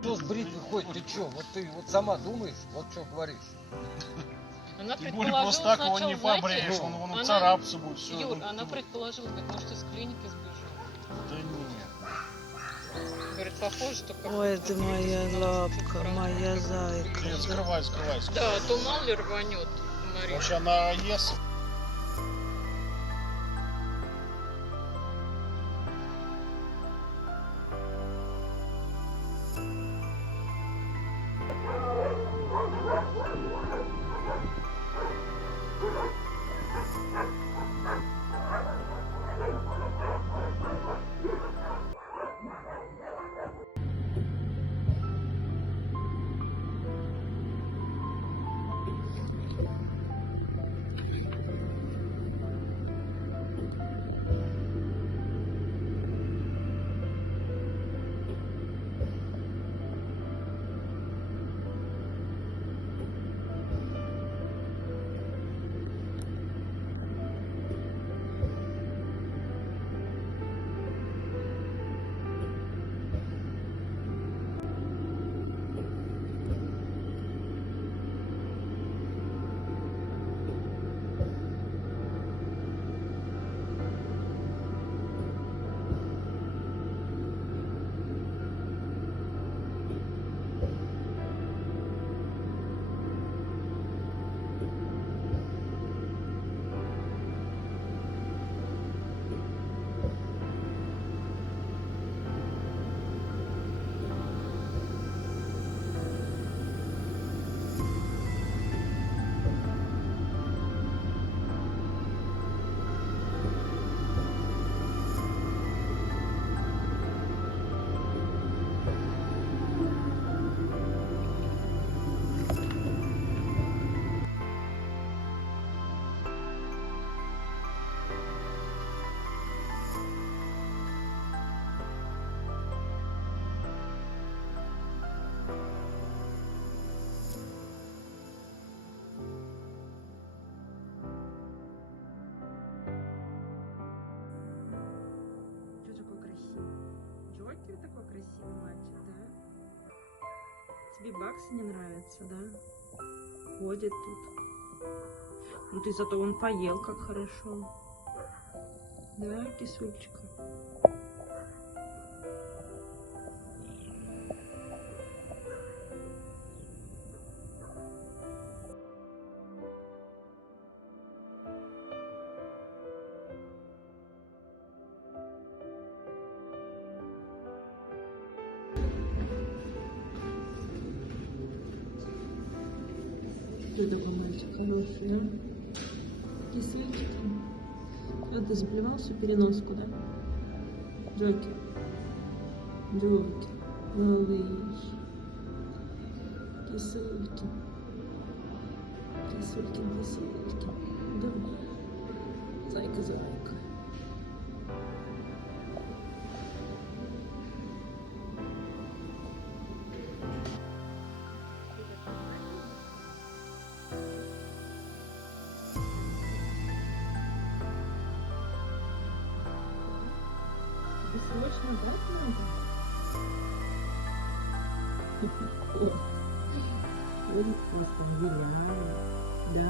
Что с бритвы ходит, ты чё? Вот ты вот сама думаешь, вот что говоришь. Она Тем более просто так его не побреешь, он царапаться будет все. Юр, она предположила, говорит, может, из клиники сбежал. Да нет. Говорит, похоже, только... Ой, ты моя лапка, моя зайка. Нет, скрывай. Да, то мало ли рванет, Мария. Вообще она ест. Джокер такой красивый мальчик, да? Тебе Бакси не нравится, да? Ходит тут. Ну ты зато он поел как хорошо. Да, кисульчика? Ты такой мальчик хороший, а? Кисельчик. А ты заплевал всю переноску, да? Джокер. Джокер. Малыш. Кисульки. Кисульки. Да. Зайка. Срочно брать надо? Будет просто виляет. Да?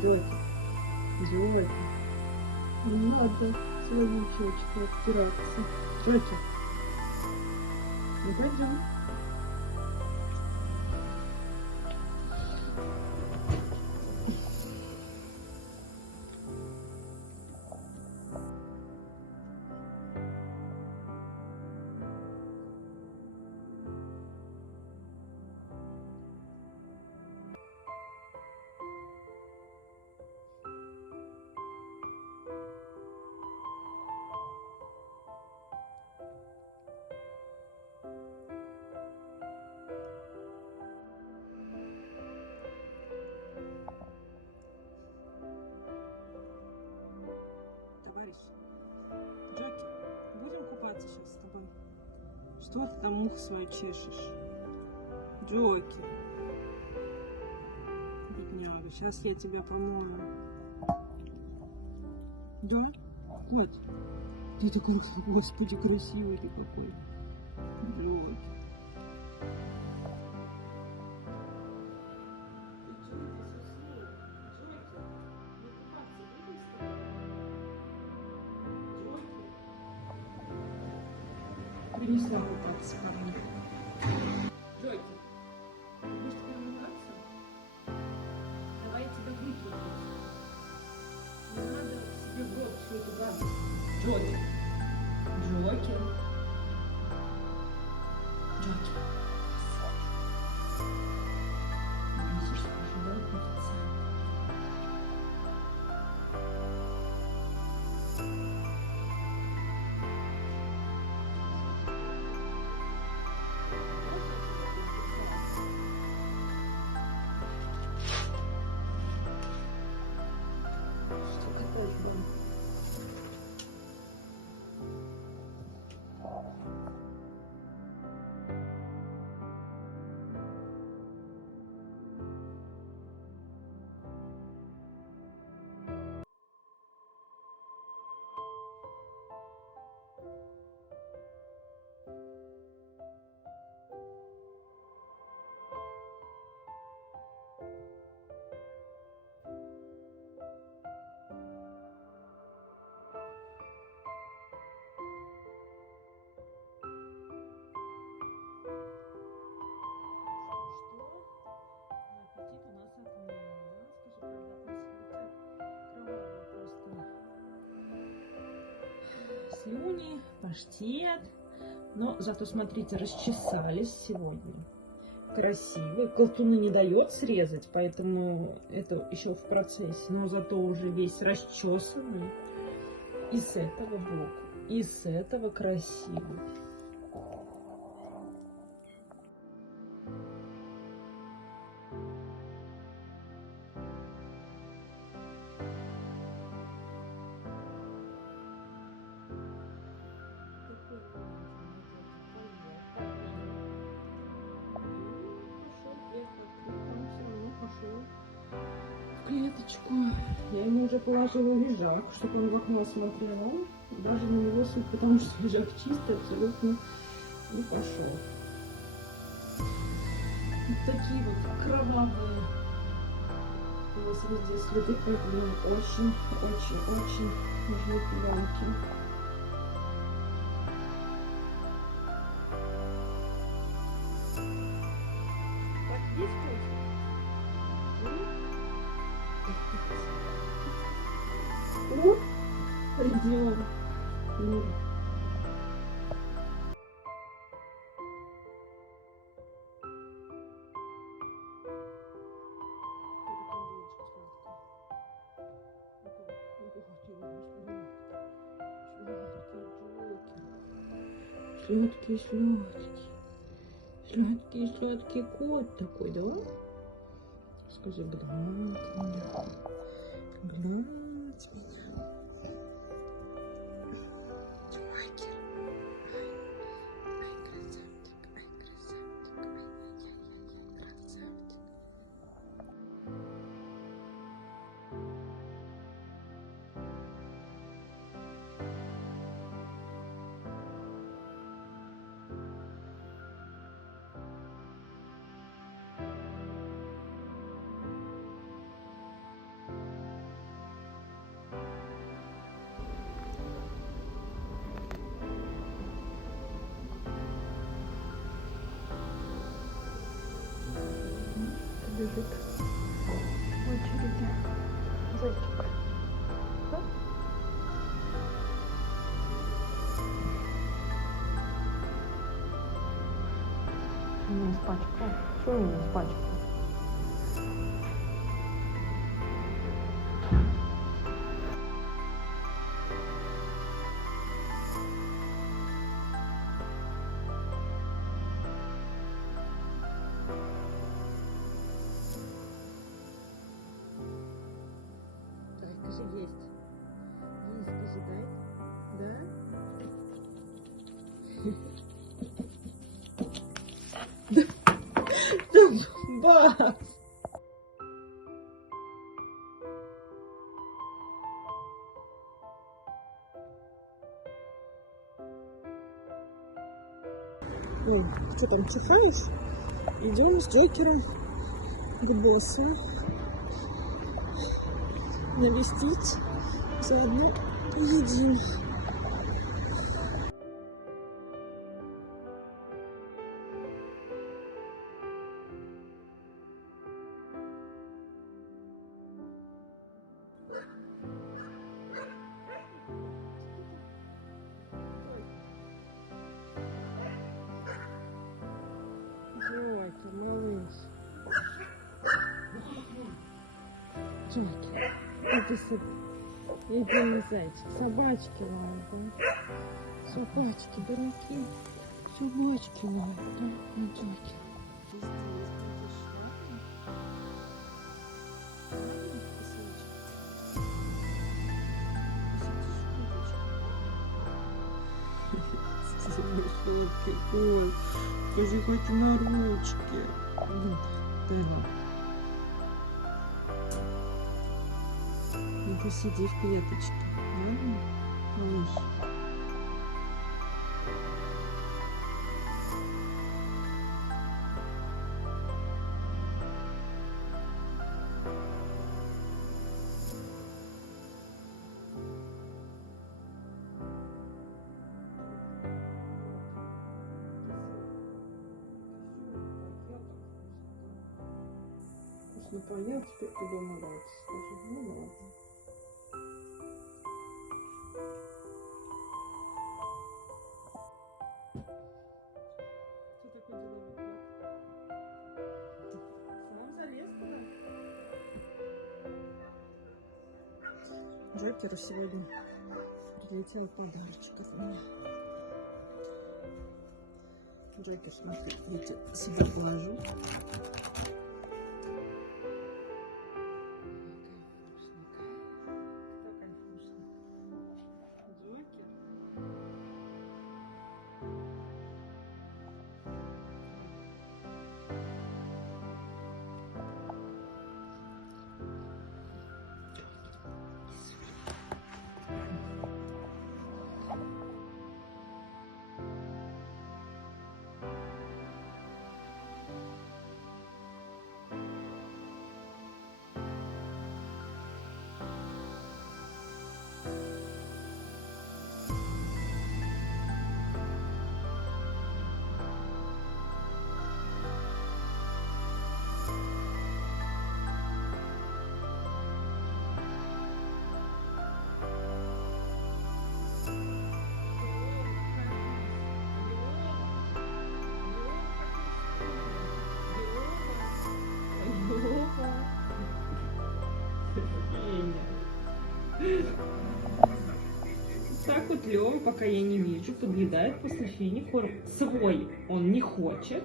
Джокер. Не надо своим щечкой обтираться. Джокер. Ну пойдем. Джокер, будем купаться сейчас с тобой? Что ты там ухо свое чешешь? Джокер. Бедняга, сейчас я тебя помою. Да? Вот. Ты такой, господи, красивый ты какой. принесла купаться ко мне. Джойки, ты будешь с ним ругаться? Давай я тебя вытру. Не надо себе в рот всю эту гадость. Джойки. Джокер. Джокер. Бесишь, ожидал конца. Что катаешь, бан? Аппетит у нас отменный, да? Скажи, когда кровавый просто. Слюни, паштет. Но зато, смотрите, расчесались сегодня. Красиво. Колтуны не дает срезать, поэтому это еще в процессе. Но зато уже весь расчесанный. И с этого боку, и с этого красиво. В клеточку. Я ему уже положила лежак, чтобы он в окно смотрел. Он даже на него суть, потому что лежак чистый абсолютно, и пошел. Вот такие вот кровавые. У нас везде следы, поэтому очень нужны пленки. Так, есть вкус? Пойдем. Сладкий кот такой, да? Скажи, гладь меня. Гладь меня. Джокер. Ай, красавчик, ай, красавчик. Бежит в очереди зайчик. Да? Не испачкал. Что не испачкал? Скажи, есть. Есть, скажи, дай. Да? Бас! Ой, что там, чихаешь? Идем с Джокером к боссу навестить, заодно едим. ты иди, мой зайчик. Собачки лают, да? Собачки, дураки. Собачки лают, да? Индюки. Сладкий кот, скажи хоть на ручке. Дай лапу. Ну посиди в клеточке, ладно, малыш? Вкусно поел, теперь ты дома дать. Скажи, ну ладно. Что такое деловой кот? Сам залез туда? Джокеру сегодня прилетел подарочек от меня. Джокер, смотри, я тебе себе положу. Так вот Лёва, пока я не вижу, подъедает после фени корм. Свой он не хочет,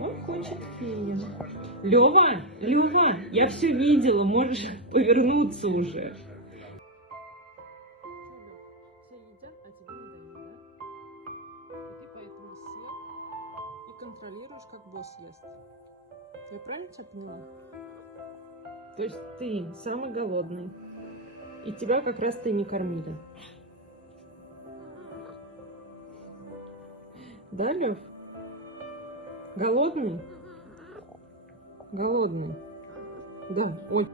он хочет фенин. Лёва, Лёва, я все видела, можешь повернуться уже. Все едят, а тебе не дают, да? И ты поэтому сел и контролируешь, как босс ест. Я правильно тебя поняла? То есть ты самый голодный. И тебя как раз-то и не кормили. Да, Лев? Голодный? Голодный. Да. Ой.